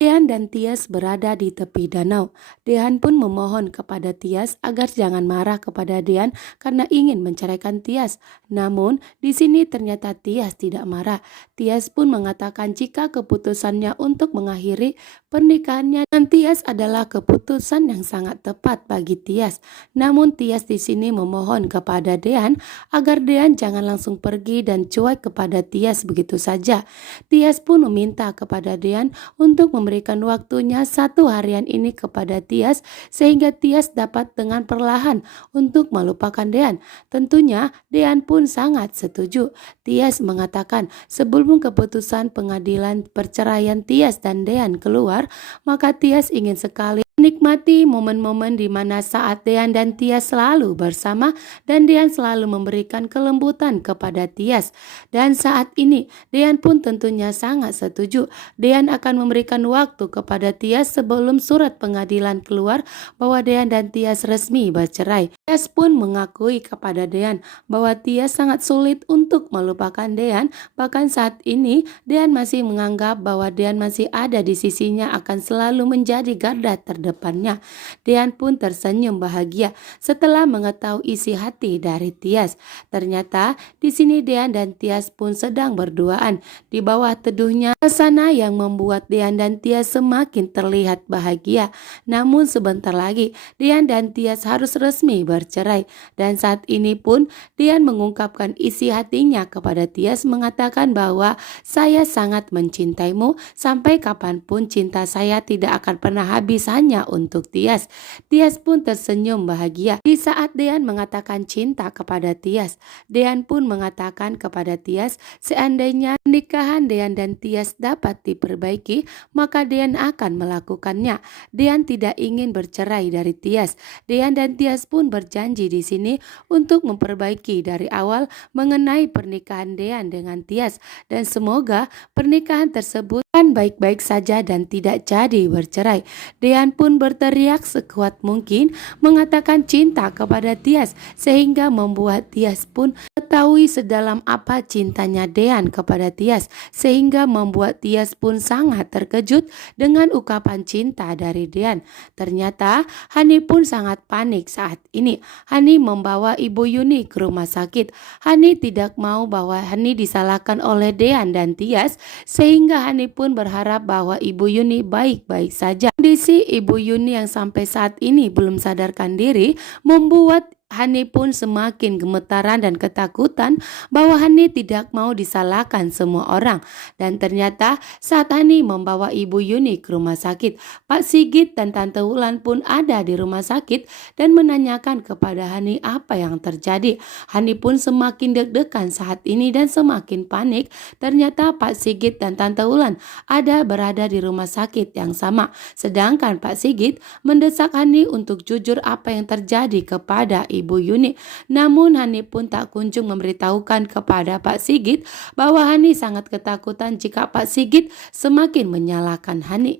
Dean dan Tias berada di tepi danau. Dean pun memohon kepada Tias agar jangan marah kepada Dean karena ingin menceraikan Tias. Namun, di sini ternyata Tias tidak marah. Tias pun mengatakan jika keputusannya untuk mengakhiri pernikahannya dengan Tias adalah keputusan yang sangat tepat bagi Tias. Namun, Tias di sini memohon kepada Dean agar Dean jangan langsung pergi dan cuek kepada Tias begitu saja. Tias pun meminta kepada Dean untuk memberikan waktunya 1 harian ini kepada Tias sehingga Tias dapat dengan perlahan untuk melupakan Dean. Tentunya Dean pun sangat setuju. Tias mengatakan sebelum keputusan pengadilan perceraian Tias dan Dean keluar, maka Tias ingin sekali menikmati momen-momen di mana saat Dean dan Tias selalu bersama dan Dean selalu memberikan kelembutan kepada Tias. Dan saat ini Dean pun tentunya sangat setuju. Dean akan memberikan waktu kepada Tias sebelum surat pengadilan keluar bahwa Dean dan Tias resmi bercerai. Tias pun mengakui kepada Dean bahwa Tias sangat sulit untuk melupakan Dean. Bahkan saat ini Dean masih menganggap bahwa Dean masih ada di sisinya, akan selalu menjadi garda terdepannya. Dean pun tersenyum bahagia setelah mengetahui isi hati dari Tias. Ternyata di sini Dean dan Tias pun sedang berduaan di bawah teduhnya suasana yang membuat Dean dan Tias semakin terlihat bahagia. Namun sebentar lagi Dean dan Tias harus resmi bercerai, dan saat ini pun Dean mengungkapkan isi hatinya kepada Tias, mengatakan bahwa saya sangat mencintaimu, sampai kapanpun cinta saya tidak akan pernah habis hanya untuk Tias. Tias pun tersenyum bahagia. Di saat Dean mengatakan cinta kepada Tias, Dean pun mengatakan kepada Tias seandainya pernikahan Dean dan Tias dapat diperbaiki, maka Dean akan melakukannya. Dean tidak ingin bercerai dari Tias. Dean dan Tias pun berjanji di sini untuk memperbaiki dari awal mengenai pernikahan Dean dengan Tias, dan semoga pernikahan tersebut akan baik-baik saja dan tidak jadi bercerai. Dean pun berteriak sekuat mungkin mengatakan cinta kepada Tias sehingga membuat Tias pun mengetahui sedalam apa cintanya Dean kepada Tias, sehingga membuat Tias pun sangat terkejut dengan ungkapan cinta dari Dean. Ternyata Hani pun sangat panik saat ini. Hani membawa Ibu Yuni ke rumah sakit. Hani tidak mau bahwa Hani disalahkan oleh Dean dan Tias, sehingga Hani pun berharap bahwa Ibu Yuni baik-baik saja. Kondisi Ibu Yuni yang sampai saat ini belum sadarkan diri membuat Hani pun semakin gemetaran dan ketakutan bahwa Hani tidak mau disalahkan semua orang. Dan ternyata saat Hani membawa Ibu Yuni ke rumah sakit, Pak Sigit dan Tante Wulan pun ada di rumah sakit dan menanyakan kepada Hani apa yang terjadi. Hani pun semakin deg-degan saat ini dan semakin panik. Ternyata Pak Sigit dan Tante Wulan berada di rumah sakit yang sama. Sedangkan Pak Sigit mendesak Hani untuk jujur apa yang terjadi kepada Ibu Yuni. Namun Hani pun tak kunjung memberitahukan kepada Pak Sigit bahwa Hani sangat ketakutan jika Pak Sigit semakin menyalahkan Hani.